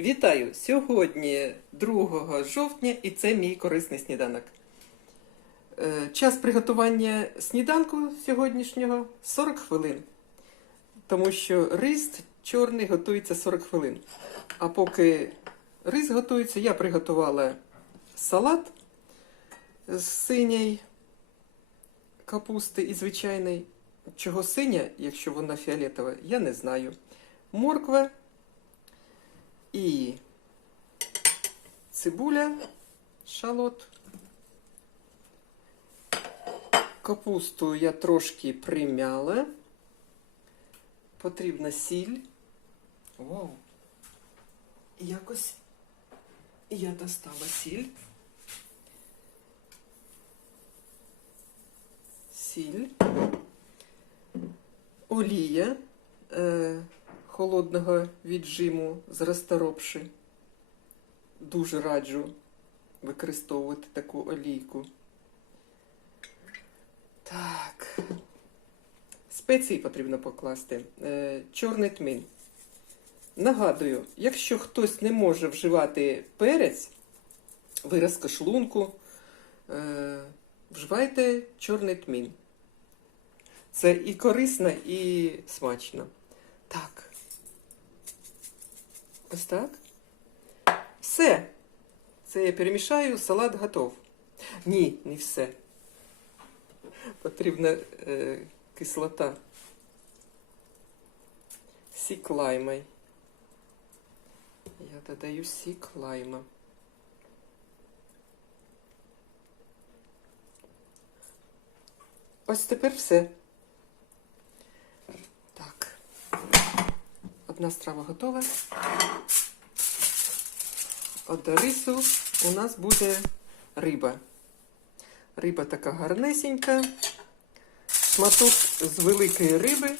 Вітаю! Сьогодні 2 жовтня і це мій корисний сніданок. Е, Час приготування сніданку сьогоднішнього 40 хвилин. Тому що рис чорний готується 40 хвилин. А поки рис готується, я приготувала салат з синьої капусти і звичайний. Чого синя, якщо вона фіолетова, я не знаю. Морква і цибуля, шалот. Капусту я трошки примяла. Потрібна сіль. І Якось я достала сіль. Сіль. Олія е, холодного віджиму з. Дуже раджу використовувати таку олійку. Так. Спеції потрібно покласти. Е, чорний тмін. Нагадую, якщо хтось не може вживати перець, виразка шлунку, е, вживайте чорний тмін. Це і корисно, і смачно. Так. Ось так. Все. Це я перемішаю, салат готов. Ні, не все. Потрібна е, кислота. Сік лайма. Я додаю сік лайма. Ось тепер все. Так. Одна страва готова. От до рису у нас буде риба. Риба така гарнесенька. Шматок з великої риби.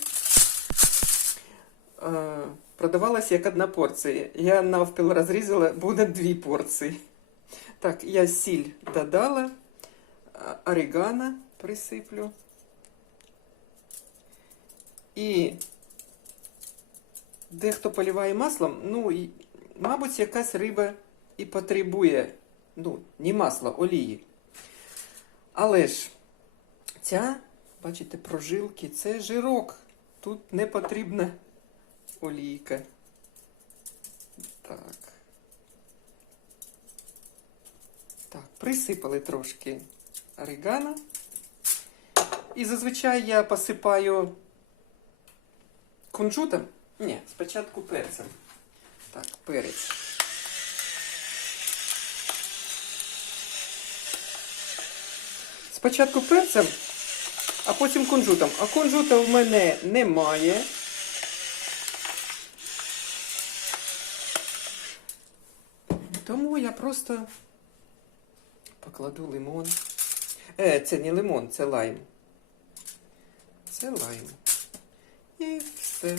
Е, Продавалась як одна порція. Я навпіл розрізала, буде дві порції. Так, я сіль додала, орегано присиплю. І дехто поливає маслом, ну, мабуть, якась риба і потребує, ну, не масла, олії. Але ж ця, бачите, прожилки, це жирок. Тут не потрібна олійка. Так. Так, присипали трошки орегано. І зазвичай я посипаю кунжутом. Ні, спочатку перцем. Так, перець. Спочатку перцем, а потім кунжутом. А кунжута в мене немає. Тому я просто покладу лимон. Е, це не лимон, це лайм. Це лайм. І все.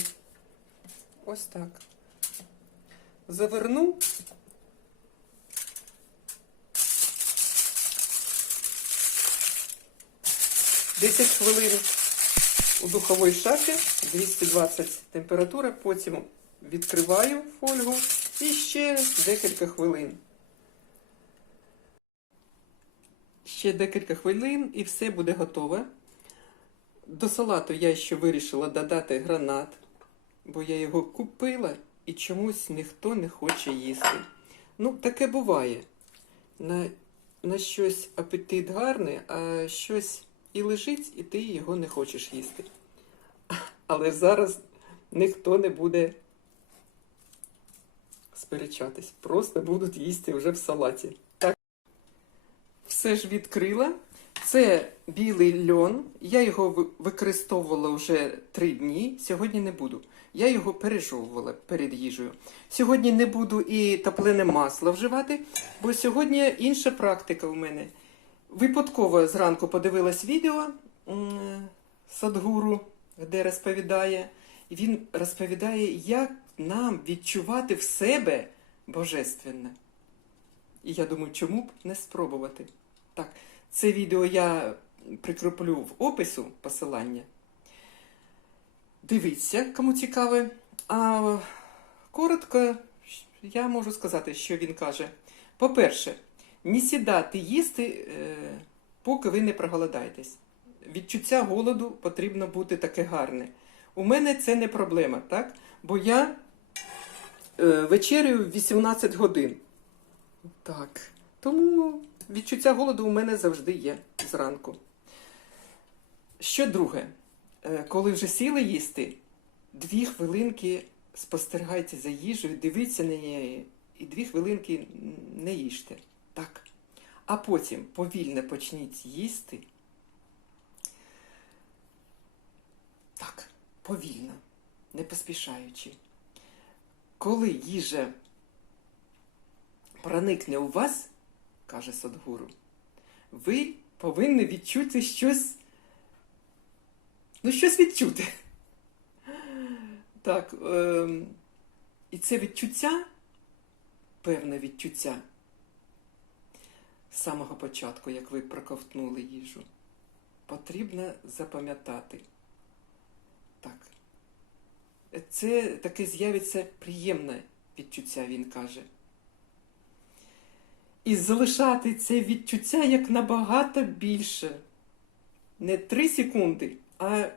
Ось так. Заверну. Десять хвилин у духовій шафі, 220 температура, потім відкриваю фольгу і ще декілька хвилин. Ще декілька хвилин і все буде готове. До салату я ще вирішила додати гранат, бо я його купила і чомусь ніхто не хоче їсти. Ну, таке буває. На, на щось апетит гарний, а щось і лежить, і ти його не хочеш їсти. Але зараз ніхто не буде сперечатись. Просто будуть їсти вже в салаті. Так. Все ж відкрила. Це білий льон. Я його використовувала вже три дні. Сьогодні не буду. Я його пережовувала перед їжею. Сьогодні не буду і топлене масло вживати, бо сьогодні інша практика у мене. Випадково зранку подивилась відео Садгуру, де розповідає. Він розповідає, як нам відчувати в себе божественне. І я думаю, чому б не спробувати? Так, це відео я прикріплю в опису посилання. Дивіться, кому цікаве. А коротко, я можу сказати, що він каже. По-перше, не сідати їсти, е, поки ви не проголодаєтесь. Відчуття голоду потрібно бути таке гарне. У мене це не проблема, так? Бо я е, вечерю в 18 годин. Так. Тому відчуття голоду у мене завжди є зранку. Що друге, Е, коли вже сіли їсти, дві хвилинки спостерігайте за їжею, дивіться на неї, і дві хвилинки не їжте. Так. А потім повільно почніть їсти. Так, повільно, не поспішаючи. Коли їжа проникне у вас, каже Садгуру, ви повинні відчути щось. Ну, щось відчути. Так. Е- і це відчуття, певне відчуття з самого початку, як ви проковтнули їжу, потрібно запам'ятати. Так. Це таке з'явиться приємне відчуття, він каже. І залишати це відчуття як набагато більше. Не три секунди, а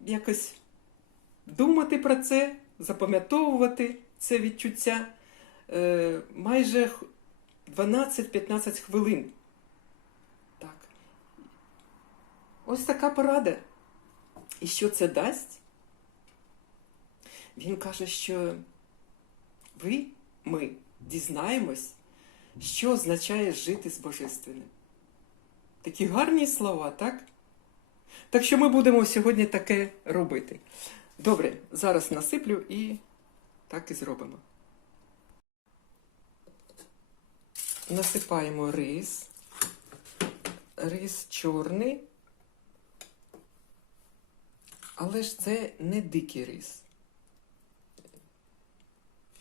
якось думати про це, запам'ятовувати це відчуття е, майже 12-15 хвилин. Так. Ось така порада. І що це дасть? Він каже, що ви, ми дізнаємось, що означає жити з Божественним. Такі гарні слова, так? Так що ми будемо сьогодні таке робити. Добре, зараз насиплю і так і зробимо. Насипаємо рис. Рис чорний. Але ж це не дикий рис.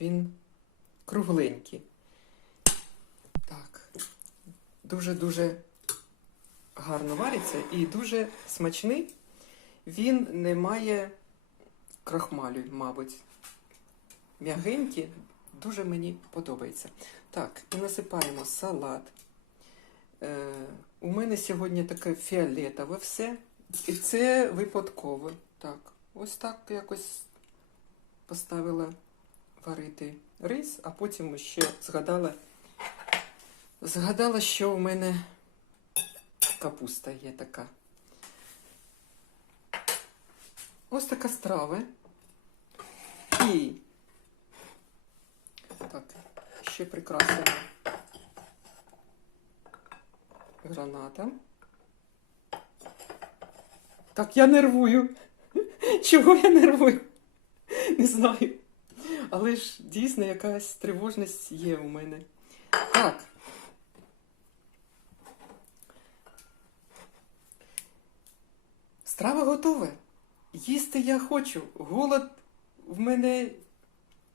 Він кругленький. Так. Дуже-дуже гарно вариться і дуже смачний. Він не має крахмалю, мабуть. М'ягенький, дуже мені подобається. Так, і насипаємо салат. Е, у мене сьогодні таке фіолетове все. І це випадково. Так, ось так якось поставила варити рис, а потім ще згадала, згадала, що у мене капуста є така. Ось така страва. І так, ще прикрасимо граната. Так, я нервую. Чого я нервую? Не знаю. Але ж дійсно якась тривожність є у мене. Так. Страва готова. Їсти я хочу. Голод в мене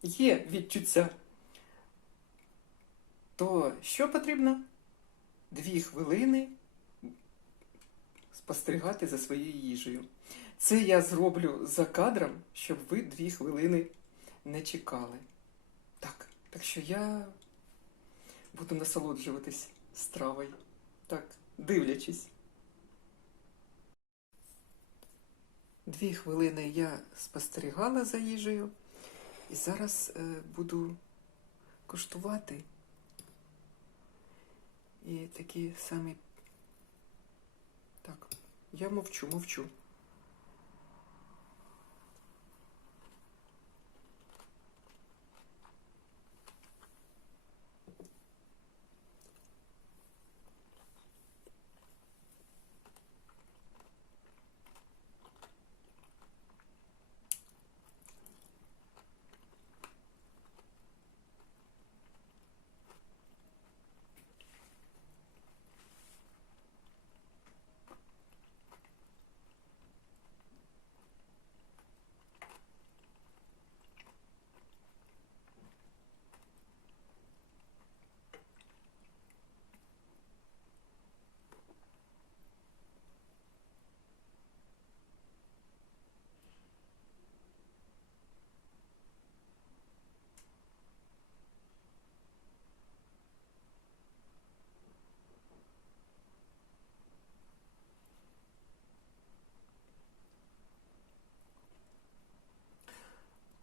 є відчуття. То що потрібно? Дві хвилини спостерігати за своєю їжею. Це я зроблю за кадром, щоб ви дві хвилини не чекали. Так, так що я буду насолоджуватись стравою. Так, дивлячись. Дві хвилини я спостерігала за їжею і зараз е, буду куштувати. І такі самі. Так, я мовчу, мовчу.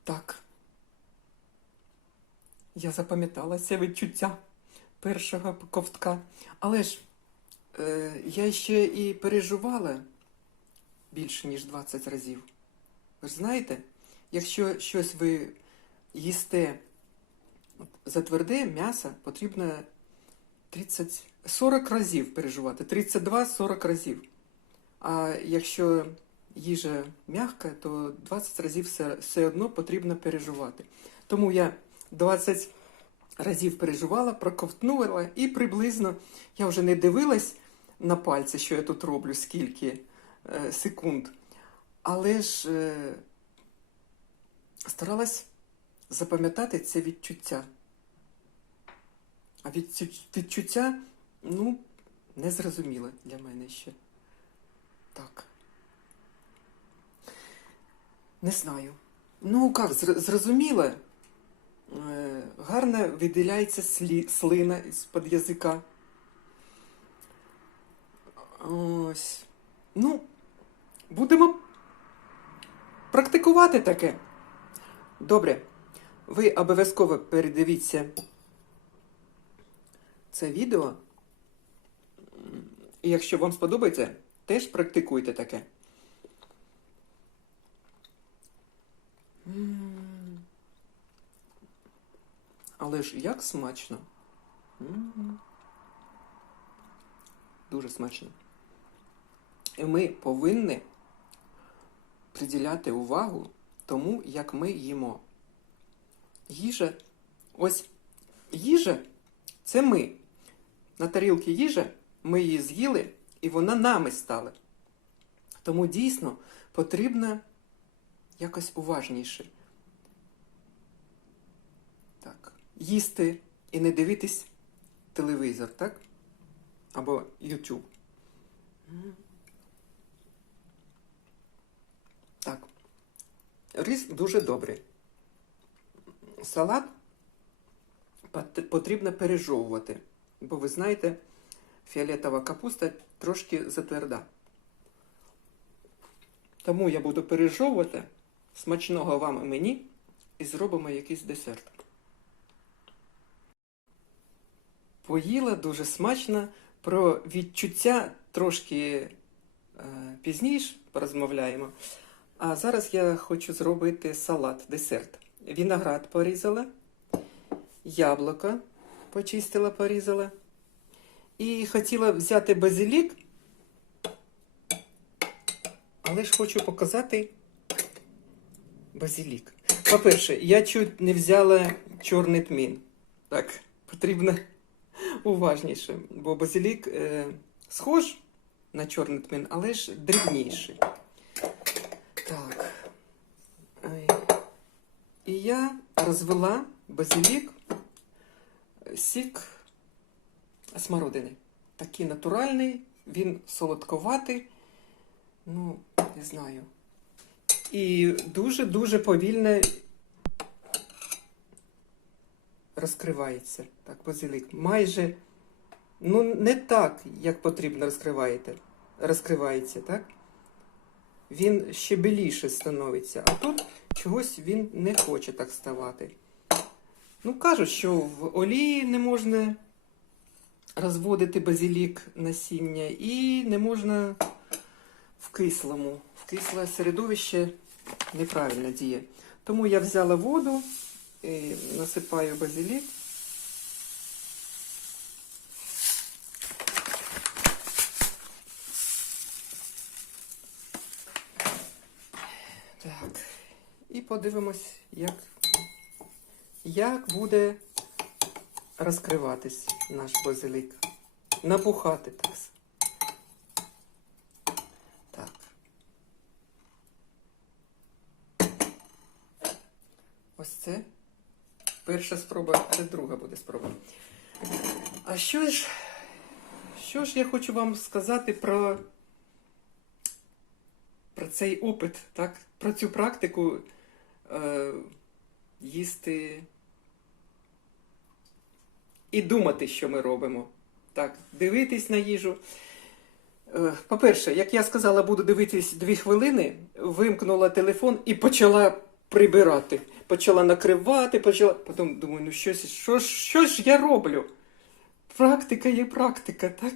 Так. Я запам'ятала це відчуття першого ковтка. Але ж е, я ще і переживала більше, ніж 20 разів. Ви ж знаєте, якщо щось ви їсте за тверде м'ясо, потрібно 30, 40 разів переживати. 32-40 разів. А якщо їжа м'яка, то 20 разів все, все одно потрібно переживати. Тому я 20 разів переживала, проковтнула і приблизно я вже не дивилась на пальці, що я тут роблю, скільки е, секунд. Але ж е, старалась запам'ятати це відчуття. А відчу- відчуття, ну, незрозуміле для мене ще. Так. Не знаю. Ну, як, зр- зрозуміло. Е, Гарно виділяється слі, слина з-під язика. Ось. Ну, будемо практикувати таке. Добре. Ви обов'язково передивіться це відео. І якщо вам сподобається, теж практикуйте таке. Але ж як смачно. Дуже смачно. І ми повинні приділяти увагу тому, як ми їмо. Їжа, ось їжа це ми. На тарілці їжа ми її з'їли, і вона нами стала. Тому дійсно потрібно якось уважніше. Так. Їсти і не дивитись телевізор, так? Або YouTube. Так. Рис дуже добрий. Салат потрібно пережовувати, бо ви знаєте, фіолетова капуста трошки затверда. Тому я буду пережовувати смачного вам і мені і зробимо якийсь десерт. Поїла дуже смачно. Про відчуття трошки е, пізніше порозмовляємо. А зараз я хочу зробити салат, десерт. Віноград порізала, яблуко почистила, порізала. І хотіла взяти базилік, але ж хочу показати базилік. По-перше, я чуть не взяла чорний тмін. Так, потрібно уважніше, бо базилік е, схож на чорний тмін, але ж дрібніший. Так. І я розвела базилік, сік смородини. Такий натуральний, він солодковатий, ну, не знаю. І дуже-дуже повільно розкривається. Так, базилік. Майже, ну, не так, як потрібно розкриваєте, розкривається, так? Він ще біліше становиться, а тут чогось він не хоче так ставати. Ну, кажуть, що в олії не можна розводити базилік насіння і не можна в кислому. В кисле середовище неправильно діє. Тому я взяла воду, і насипаю базилік. Так. І подивимось, як, як буде розкриватись наш базилік. Набухати так. Так. Ось це. Перша спроба, це друга буде спроба. А що ж, що ж я хочу вам сказати про, про цей опит, так? Про цю практику е, їсти і думати, що ми робимо. Так, дивитись на їжу. Е, По-перше, як я сказала, буду дивитись дві хвилини, вимкнула телефон і почала прибирати. Почала накривати, почала. Потім думаю, ну щось, що, що ж я роблю? Практика є практика, так?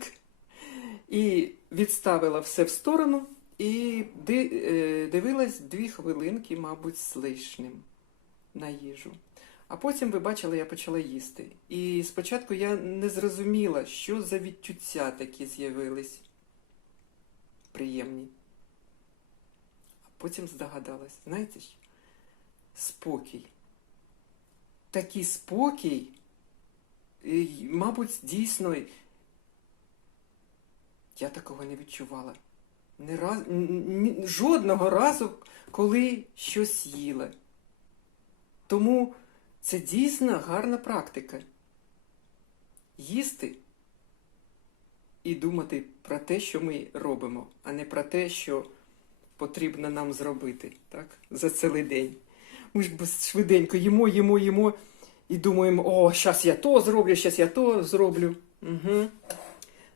І відставила все в сторону і е, дивилась дві хвилинки, мабуть, з лишнім на їжу. А потім, ви бачили, я почала їсти. І спочатку я не зрозуміла, що за відчуття такі з'явились приємні. А потім здогадалась, знаєте ж, спокій. Такий спокій, мабуть, дійсно, я такого не відчувала. Не раз, н- н- жодного разу, коли щось їла. Тому це дійсно гарна практика. Їсти і думати про те, що ми робимо, а не про те, що потрібно нам зробити так? за цілий день. Ми ж швиденько їмо, їмо, їмо і думаємо, о, зараз я то зроблю, зараз я то зроблю. Угу.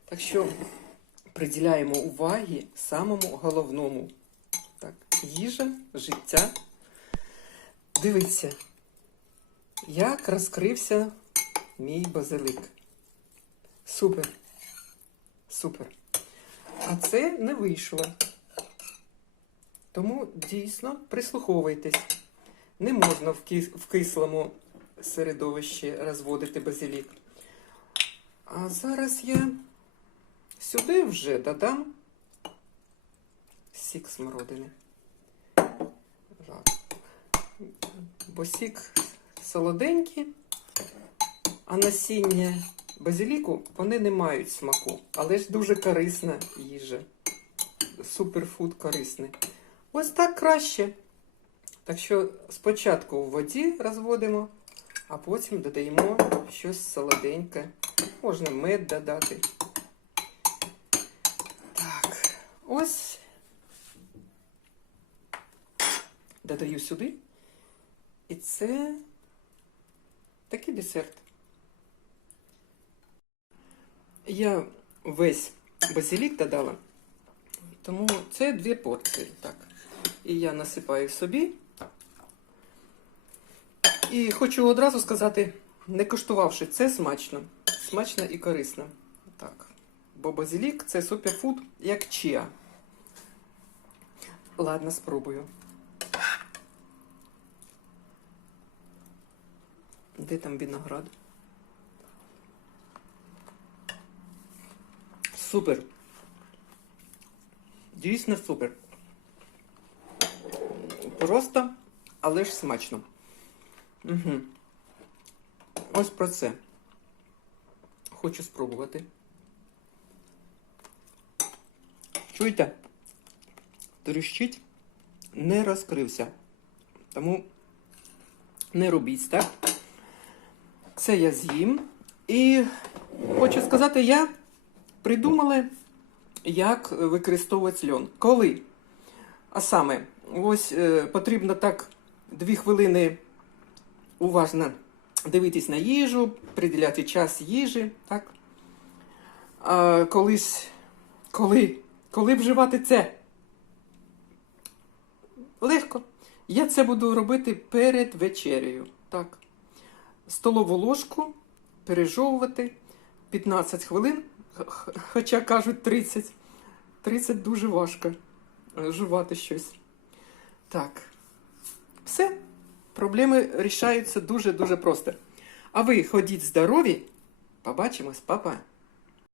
Так що приділяємо уваги самому головному. Так, їжа, життя. Дивіться, як розкрився мій базилик. Супер. Супер. А це не вийшло. Тому дійсно прислуховуйтесь. Не можна в, кис- в кислому середовищі розводити базилік. А зараз я сюди вже додам сік смородини. Бо сік солоденький, а насіння базиліку вони не мають смаку, але ж дуже корисна їжа. Суперфуд корисний. Ось так краще. Так що спочатку у воді розводимо, а потім додаємо щось солоденьке. Можна мед додати. Так, ось додаю сюди. І це такий десерт. Я весь базилік додала, тому це дві порції. Так. І я насипаю собі. І хочу одразу сказати, не коштувавши, це смачно. Смачно і корисно. Так. Бо базилік це суперфуд, як чиа. Ладно, спробую. Де там виноград? Супер. Дійсно супер. Просто, але ж смачно. Угу. Ось про це. Хочу спробувати. Чуєте? Тріщить не розкрився. Тому не робіть так. Це я з'їм. І хочу сказати, я придумала, як використовувати льон. Коли? А саме, ось е, потрібно так дві хвилини уважно дивитись на їжу, приділяти час їжі, так? А колись, коли, коли вживати це? Легко. Я це буду робити перед вечерею. Так. Столову ложку пережовувати 15 хвилин, хоча кажуть 30. 30 дуже важко е, жувати щось. Так. Все. Проблеми рішаються дуже-дуже просто. А ви ходіть здорові. Побачимось, папа.